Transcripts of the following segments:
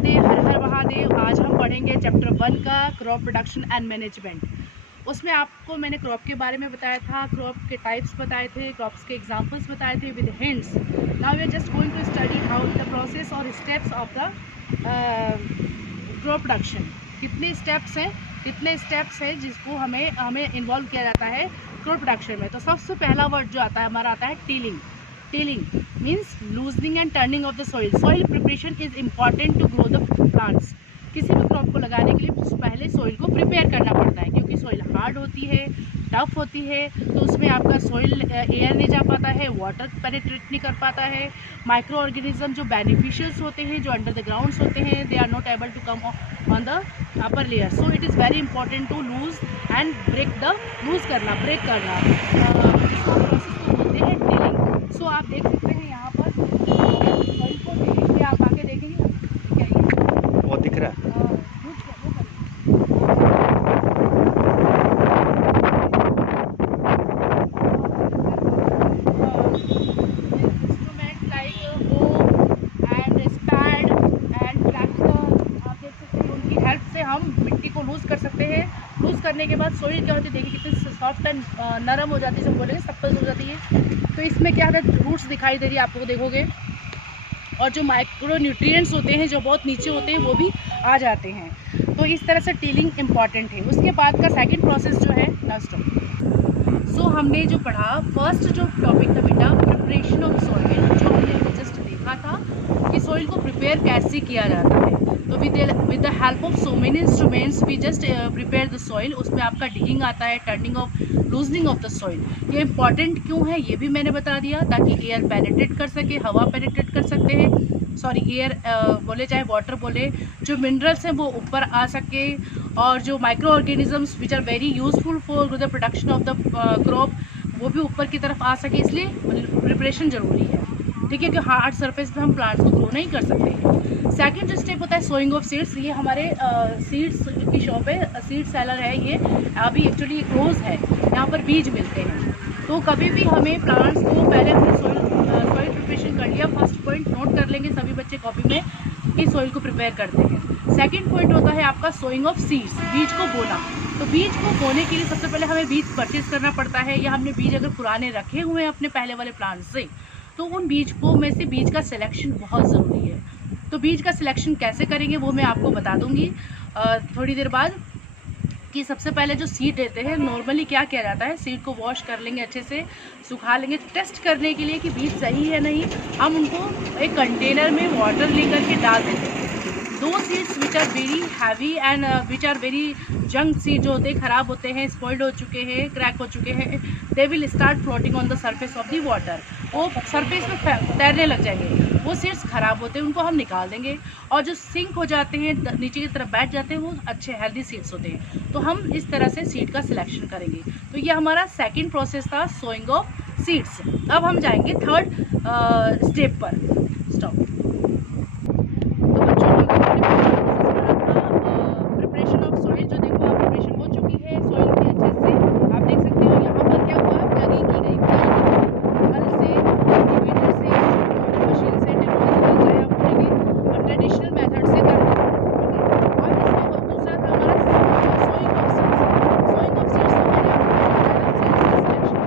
राधे, हर हर महादेव। आज हम पढ़ेंगे चैप्टर 1 का क्रॉप प्रोडक्शन एंड मैनेजमेंट। उसमें आपको मैंने क्रॉप के बारे में बताया था, क्रॉप के टाइप्स बताए थे, क्रॉप्स के एग्जांपल्स बताए थे with hints. Now we are just going to study how the process और steps of the crop production. कितने स्टेप्स हैं जिसको हमें इन्वॉल्व किया जाता है क्रॉप प्रोडक्शन में। तो सबसे पहला वर्ड जो आता है हमारा आता है tilling. Tilling means loosening and turning of the soil. Soil preparation is important to grow the plants. किसी भी क्रॉप को लगाने के लिए पहले सॉइल को प्रिपेयर करना पड़ता है, क्योंकि सॉइल हार्ड होती है, टफ होती है, तो उसमें आपका सॉइल एयर नहीं जा पाता है, वाटर पेनिट्रेट नहीं कर पाता है, माइक्रो ऑर्गेनिज्म जो बेनिफिशियल्स होते हैं, जो अंडर द ग्राउंड्स होते हैं, they are not able to come on the upper layer. So it is very important to loose and break करना। इसको प्रोसेस को बोलते हैं टीलिंग। सो आप देख सकते हैं यहाँ पर सॉइल को टीलिंग में आप आके देखेंगे क्या ये वो दिख रहा है। इंस्ट्रूमेंट लाइक वो एंड स्पैड एंड ट्रैक्टर, आप देख सकते हैं उनकी हेल्प से हम मिट्टी को लूज़ कर सकते हैं। लूज़ करने के बाद सॉइल क्या होती है, देखिए कितनी सॉफ्ट एंड नरम हो जाती है, जब बोलेंगे सप्पल हो जाती है। तो इसमें क्या है, रूट्स दिखाई दे रही है आपको, देखोगे, और जो माइक्रो न्यूट्रिएंट्स होते हैं जो बहुत नीचे होते हैं वो भी आ जाते हैं। तो इस तरह से टीलिंग इम्पॉर्टेंट है। उसके बाद का सेकंड प्रोसेस जो है लास्ट। सो हमने जो पढ़ा, फर्स्ट जो टॉपिक था बेटा प्रिपरेशन ऑफ सॉइल, जो हमने जस्ट देखा था कि सॉइल को प्रिपेयर कैसे किया जाता है। तो with the help of so many instruments we just prepare the soil. उसमें आपका डिगिंग आता है, turning of loosening of the soil. ये इंपॉर्टेंट क्यों है ये भी मैंने बता दिया, ताकि एयर पेनिट्रेट कर सके, हवा पेनिट्रेट कर सकते हैं, सॉरी एयर बोले चाहे वाटर बोले, जो मिनरल्स हैं वो ऊपर आ सके, और जो micro organisms which are very useful for the production of the crop वो भी ऊपर की तरफ आ सके। इसलिए प्रिपरेशन ज़रूरी है, ठीक है, कि हार्ड सरफेस पे हम प्लांट्स को ग्रो नहीं कर सकते हैं। सेकंड जो स्टेप होता है सोइंग ऑफ सीड्स। ये हमारे सीड्स की शॉप है, सीड सेलर है ये। अभी एक्चुअली ये क्लोज है, यहाँ पर बीज मिलते हैं। तो कभी भी हमें प्लांट्स को पहले हमने सॉइल प्रिपरेशन कर लिया, फर्स्ट पॉइंट नोट कर लेंगे सभी बच्चे कॉपी में कि सॉइल को प्रिपेयर करते हैं। सेकंड पॉइंट होता है आपका सोइंग ऑफ सीड्स, बीज को बोना। तो बीज को बोने के लिए सबसे पहले हमें बीज परचेज करना पड़ता है, या हमने बीज अगर पुराने रखे हुए हैं अपने पहले वाले प्लांट से, तो उन बीज को में से बीज का सिलेक्शन बहुत ज़रूरी है। तो बीज का सिलेक्शन कैसे करेंगे वो मैं आपको बता दूंगी थोड़ी देर बाद। कि सबसे पहले जो सीड लेते हैं, नॉर्मली क्या किया जाता है, सीड को वॉश कर लेंगे, अच्छे से सुखा लेंगे, टेस्ट करने के लिए कि बीज सही है नहीं। हम उनको एक कंटेनर में वाटर लेकर के डाल देते हैं। दो seeds which are very heavy and which are very junk seed जो होते हैं, ख़राब होते हैं, स्पॉइल्ड हो चुके हैं, क्रैक हो चुके हैं, they will start floating on the surface of the water. वो सरफेस में तैरने लग जाएंगे, वो सीड्स ख़राब होते हैं, उनको हम निकाल देंगे। और जो सिंक हो जाते हैं, नीचे की तरफ बैठ जाते हैं, वो अच्छे हेल्दी सीड्स होते हैं। तो हम इस तरह से सीड का सिलेक्शन करेंगे। तो ये हमारा सेकेंड प्रोसेस था, सोइंग ऑफ सीड्स। अब हम जाएंगे थर्ड स्टेप पर। स्टॉप। तो बच्चों प्रिपरेशन ऑफ सॉइल, जो देखो आप प्रिपरेशन हो चुकी है सॉइल की अच्छे से, आप देख सकते हो यहाँ पर क्या हुआ, प्लगिंग की गई, हल से, कल्टीवेटर से, मशीन से, टेक्नोलॉजी चाहे आप बोलेंगे, और ट्रेडिशनल मेथड से कर रहे हैं, ठीक है। और इसका दूसरा था हमारा sowing of seeds. Sowing of seeds मैंने आपको सीड सिलेक्शन,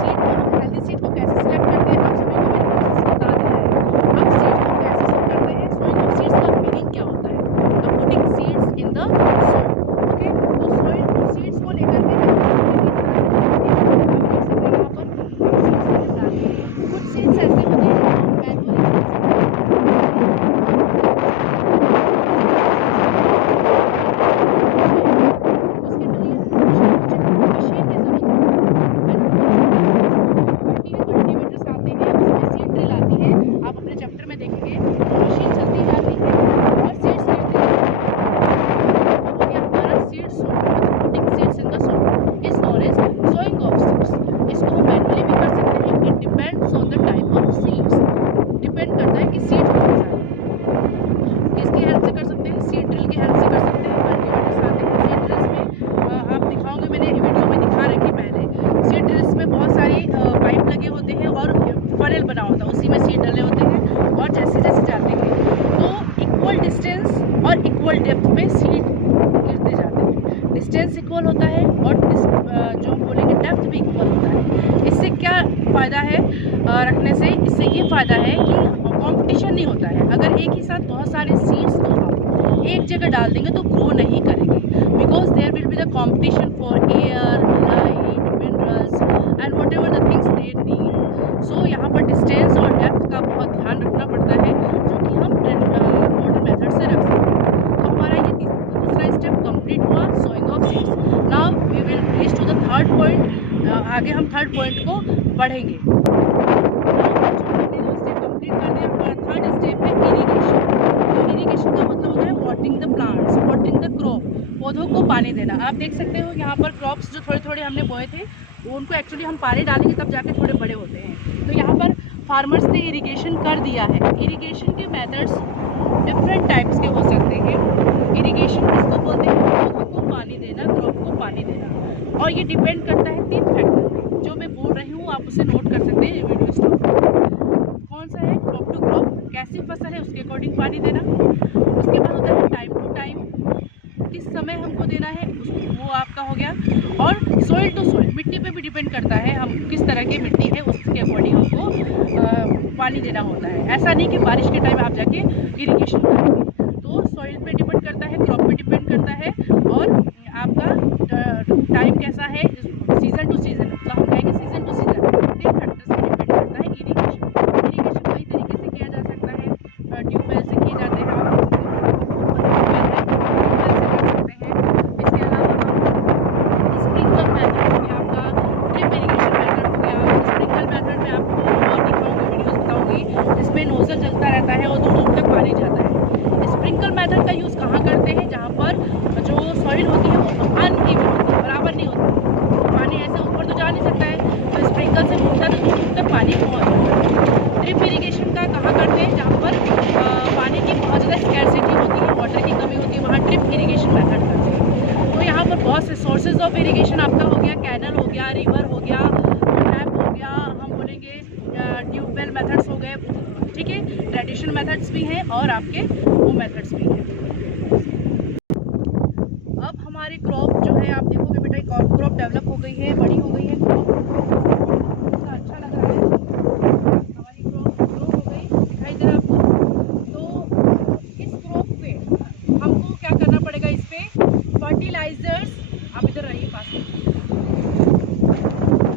सीड को हम हेल्दी सीड को कैसे सिलेक्ट करते हैं, आप सभी को मैंने प्रोसेस बता दिया है। इक्वल डेप्थ में सीड गिरते जाते हैं। डिस्टेंस इक्वल होता है और जो हम बोलेंगे डेप्थ भी इक्वल होता है। इससे क्या फ़ायदा है रखने से? इससे ये फ़ायदा है कि कंपटीशन नहीं होता है। अगर एक ही साथ बहुत सारे सीड्स को हम एक जगह डाल देंगे तो ग्रो नहीं करेंगे, because there will be the competition for air, light, minerals and whatever the things they need. So यहाँ पर डिस्टेंस और डेप्थ का बहुत ध्यान रखना पड़ता है, जो कि हम मॉडर्न मेथड से रख सकते हैं। तो हमारा ये दूसरा स्टेप कंप्लीट हुआ, sowing of seeds. Now we will reach to the third point. आगे हम थर्ड पॉइंट को बढ़ेंगे। पौधों को पानी देना। आप देख सकते हो यहाँ पर क्रॉप्स जो थोड़े थोड़े हमने बोए थे, वो उनको एक्चुअली हम पानी डालेंगे तब जाके थोड़े बड़े होते हैं। तो यहाँ पर फार्मर्स ने इरिगेशन कर दिया है। इरिगेशन के मेथड्स डिफरेंट टाइप्स के हो सकते हैं। इरिगेशन किसको बोलते हैं? पौधों को पानी देना, क्रॉप को पानी देना। और ये डिपेंड करता है 3 फैक्टर पे। जो मैं बोल रही हूँ आप उसे नोट कर सकते हैं वीडियो स्टॉप। कौन सा है? क्रॉप टू क्रॉप, कैसी फसल है उसके अकॉर्डिंग पानी देना। उसके बाद होता है टाइम टू टाइम, किस समय हमको देना है वो आपका हो गया। और सोइल टू सोइल, मिट्टी पे भी डिपेंड करता है हम किस तरह की मिट्टी है उसके अकॉर्डिंग हमको पानी देना होता है। ऐसा नहीं कि बारिश के टाइम आप जाके इरिगेशन करेंगे। तो सॉइल पे डिपेंड करता है, क्रॉप पे डिपेंड करता है, और आपका टाइम कैसा है, सीजन टू सीजन। तो हम कहेंगे सीजन टू सीजन 3 फैक्टर्स पे डिपेंड करता है इरिगेशन। इरिगेशन कई तरीके से किया जा सकता है। ट्यूबवेल से किए जाते हैं, जिसमें नोजल चलता रहता है और दूर दूर तक पानी जाता है। स्प्रिंकल मेथड का यूज़ कहाँ करते हैं? जहाँ पर जो सॉइल होती है वो अनइवन होती है, बराबर नहीं होती। पानी ऐसे ऊपर तो जा नहीं सकता है, तो स्प्रिंकल से घूमता तो दूर दूर तक पानी पहुँच जाता है। ड्रिप इरीगेशन का कहाँ करते हैं? जहाँ पर पानी की बहुत ज़्यादा स्कैरसिटी होती है, वाटर की कमी होती है, वहाँ ड्रिप इरीगेशन मेथड करते हैं। तो यहाँ पर बहुत से सोर्सेज ऑफ इरीगेशन आपका हो गया, कैनल हो गया, रिवर हो गया, टैप हो गया, हम बोलेंगे ट्यूबवेल मेथड्स हो गए, ठीक है। ट्रेडिशनल मेथड्स भी हैं और आपके वो मेथड्स भी हैं। अब हमारी क्रॉप जो है आप देखोगे बेटा, क्रॉप डेवलप हो गई है, बड़ी हो गई है क्रॉप, अच्छा लग रहा है। हमारी क्रॉप ग्रो हो गई, दिखाई दे रहा है आपको। तो इस क्रॉप पे हमको क्या करना पड़ेगा? इस पे फर्टिलाइजर्स, आप इधर रहिए पास में,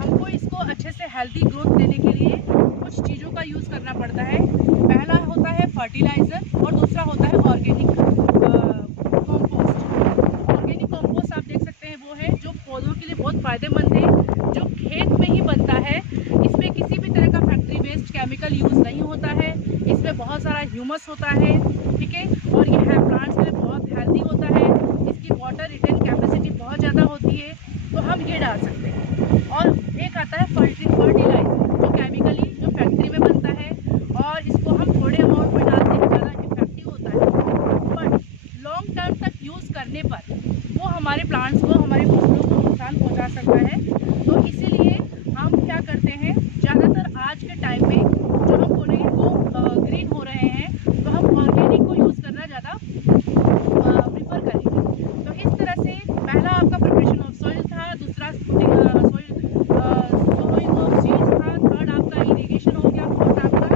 हमको इसको अच्छे से हेल्दी ग्रोथ देने के लिए कुछ चीज़ों का यूज़ करना पड़ता है। पहला होता है फर्टिलाइज़र और दूसरा होता है ऑर्गेनिक कंपोस्ट। ऑर्गेनिक कंपोस्ट आप देख सकते हैं वो है जो पौधों के लिए बहुत फ़ायदेमंद है, जो खेत में ही बनता है। इसमें किसी भी तरह का फैक्ट्री वेस्ट केमिकल यूज़ नहीं होता है। इसमें बहुत सारा ह्यूमस होता है, ठीक है, और ये प्लांट्स के लिए बहुत हेल्दी होता है। इसकी वाटर रिटेन कैपेसिटी बहुत ज़्यादा होती है, तो हम ये डाल सकते हैं। और एक आता है फर्टिलाइज़र, जो केमिकली जो फैक्ट्री में बनता है, और इसको हम थोड़े अमाउंट में डालते हैं, ज़्यादा इफेक्टिव होता है, बट लॉन्ग टर्म तक यूज़ करने पर वो हमारे प्लांट्स को, हमारे फसलों को नुकसान पहुंचा सकता है। तो इसीलिए हम क्या करते हैं, ज़्यादातर आज के टाइम में जो हम बोलेंगे वो ग्रीन हो रहे हैं, तो हम ऑर्गेनिक को यूज़ करना ज़्यादा प्रीफर करेंगे। तो इस तरह से पहला आपका प्रिपरेशन ऑफ सॉइल था, दूसरा सोइंग ऑफ सीड्स था, थर्ड आपका इरिगेशन हो गया, फोर्थ आपका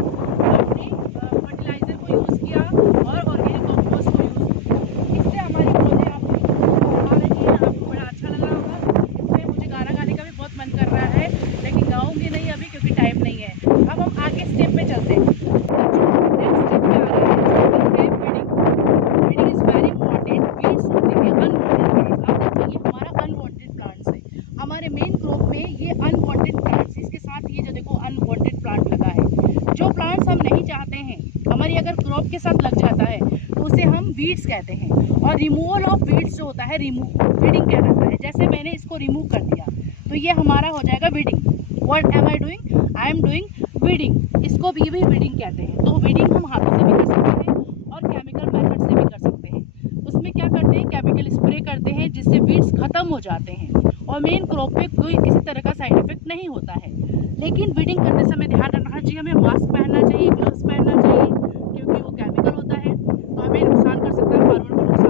आपने फर्टिलाइजर को यूज़ किया और ऑर्गेनिक कंपोस्ट को यूज़ किया। इससे हमारी पौधे आपको आ रही है, आपको बड़ा अच्छा लग रहा होगा। इसमें मुझे गाना गाने का भी बहुत मन कर रहा है, लेकिन गाऊंगी नहीं अभी क्योंकि टाइम नहीं है। अब हम आगे स्टेप पे चलते हैं। नेक्स्ट स्टेप पे आ रहा है weeding. Weeding is very important. Weeds होते हैं अनवांटेड प्लांट्स। आप देखिए ये हमारा अनवांटेड प्लांट्स है। हमारे मेन क्रॉप में ये अनवांटेड प्लांट्स, इसके साथ ये जो देखो अनवांटेड प्लांट लगा है, जो प्लांट्स हम नहीं चाहते हैं, हमारी अगर क्रॉप के साथ लग जाता है तो उसे हम वीड्स कहते हैं। और रिमूवल ऑफ वीड्स जो होता है, वीडिंग कहलाता है। जैसे मैंने इसको रिमूव कर दिया तो ये हमारा हो जाएगा weeding. What am I doing? I am doing weeding. इसको भी वीडिंग कहते हैं। तो वीडिंग हम हाथों से भी कर सकते हैं और केमिकल मेथड से भी कर सकते हैं। उसमें क्या करते हैं, केमिकल स्प्रे करते हैं जिससे वीड्स खत्म हो जाते हैं और मेन क्रॉप पे कोई किसी तरह का साइड इफेक्ट नहीं होता है। लेकिन वीडिंग करते समय ध्यान रखना चाहिए, हमें मास्क पहनना चाहिए, ग्लव्स पहनना चाहिए, क्योंकि वो केमिकल होता है तो हमें नुकसान कर सकता है, फार्मर को नुकसान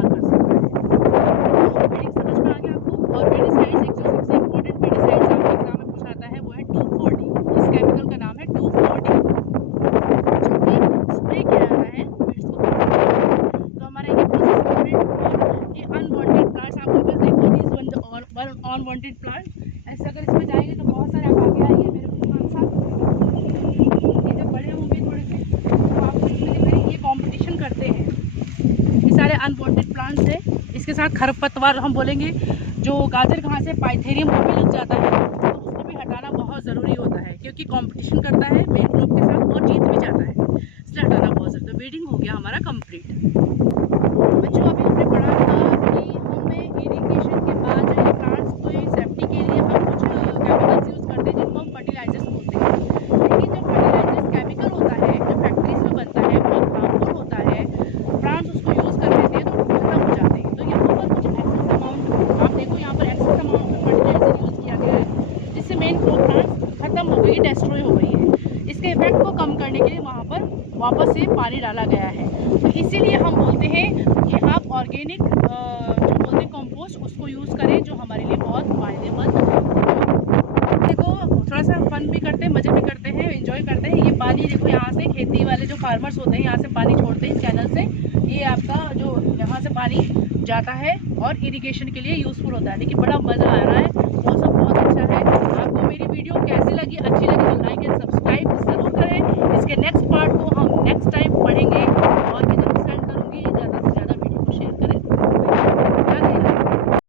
अनवांटेड प्लांट। ऐसे अगर इसमें जाएंगे तो बहुत सारे, आप आगे आइए मेरे साथ, ये जब बड़े होंगे थोड़े से तो आप इसमें देखेंगे ये कंपटीशन करते हैं। ये सारे अनवांटेड प्लांट्स हैं। इसके साथ खरपतवार हम बोलेंगे, जो गाजर घास है पाइथेरियम वो भी लग जाता है, तो उसको भी हटाना बहुत ज़रूरी होता है, क्योंकि कंपटीशन करता है मेन क्रॉप के साथ और जीत भी जाता है, इसलिए हटाना बहुत ज़रूरी है। वीडिंग हो गया हमारा कंप्लीट। बच्चों अभी हमने पढ़ा था कि हमें इरिगेशन के बाद जो है प्लांट्स को सेफ्टी के लिए हम कुछ केमिकल्स यूज़ करते हैं जिनको हम फर्टिलाइजर्स बोलते हैं। लेकिन जो फर्टिलाइजर्स केमिकल होता है जो फैक्ट्रीज में बनता है बहुत हार्मफुल होता है, प्लांट्स उसको यूज़ कर लेते हैं तो खत्म हो जाते हैं। तो यहाँ पर कुछ एक्सेस अमाउंट, आप देखो यहाँ पर एक्सेस अमाउंट में फर्टिलाइजर यूज़ किया गया है, जिससे मेन क्रॉप प्लांट्स खत्म हो गई, डिस्ट्रॉय हो गई है। इसके इफेक्ट को कम करने के लिए वहाँ पर वापस से पानी डाला गया है। तो इसीलिए हम बोलते हैं कि आप ऑर्गेनिक जो बोलते हैं कंपोस्ट उसको यूज़ करें, जो हमारे लिए बहुत फायदेमंद है। देखो थोड़ा सा फन भी करते हैं, मज़े भी करते हैं, एंजॉय करते हैं। ये पानी देखो यहाँ से खेती वाले जो फार्मर्स होते हैं यहाँ से पानी छोड़ते हैं इस चैनल से, ये आपका जो यहाँ से पानी जाता है और इरिगेशन के लिए यूज़फुल होता है। देखिए बड़ा मज़ा आ रहा है, मौसम बहुत